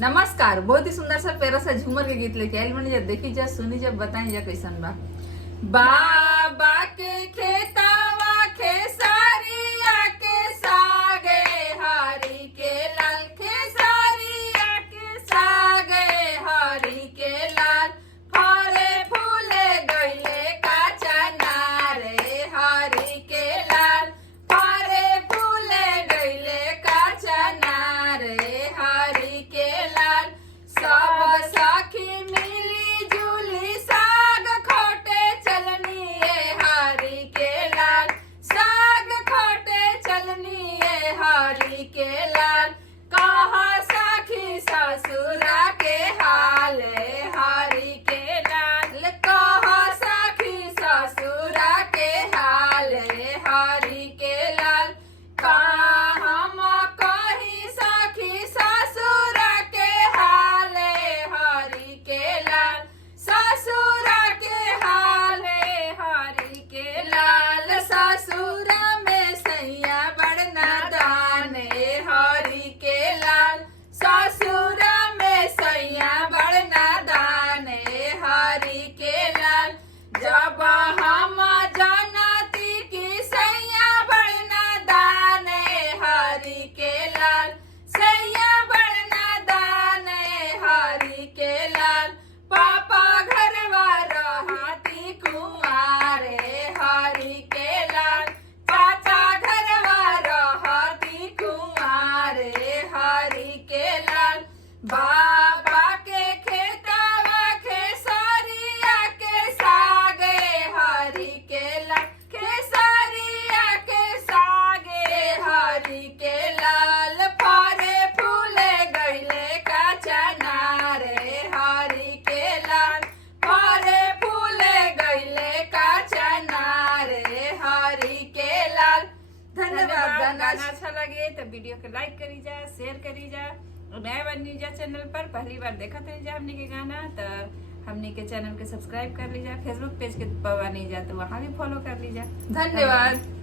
नमस्कार। बहुत ही सुंदर सा प्यारा सा झूमर के गीत लेके आयल बनी जा, देखी जा, सुनी जा, बताई जा कैसन बा। बाबा के खेतावा खेसारिया के सागे हरी के लाल, खेसारिया के सागे हरी के लाल, फरे फूले गईले काचा नारे हरी के लाल, फरे फूले गईले काचा नारे हरी के लाल। सब सखी मिली जुली साग खोटे चलनी हरी के लाल, साग खोटे चलनी हरी के लाल। कहा सखी ससुरा के हाल हरी के लाल, कहा सखी ससुरा के हाल हरी के लाल। हम कही सखी ससुरा के हाल हरी के लाल, ससुरा के हाल हरी के लाल। ससुरा में सैया बड़ना दाने हरी के लाल, ससुरा में सैया बड़ना दाने हरी के लाल। जब हम जानती की सैया बड़ना दाने हरी के लाल, सैया बड़ना दाने हरी के लाल। पापा घरवा रहती कुंवारे हरी के लाल, चाचा घरवा रहती कुंवारे हरी के लाल। बाबा के खेतावा खेसारिया के सागे हरी के लाल, खेसारिया के सागे हरी के लाल। फरे फूले गईले काचा नारे हरी के लाल, फरे फूले गईले काचा नारे हरी के लाल। धन्यवाद। गाना अच्छा लगे तो वीडियो को लाइक करी जा, शेयर करी जा। नया बनी जा चैनल पर पहली बार देखा तो जा हमने के गाना तो हमने के चैनल के सब्सक्राइब कर लीजा। फेसबुक पेज के पवा नहीं जा तो वहाँ भी फॉलो कर लीजा। धन्यवाद।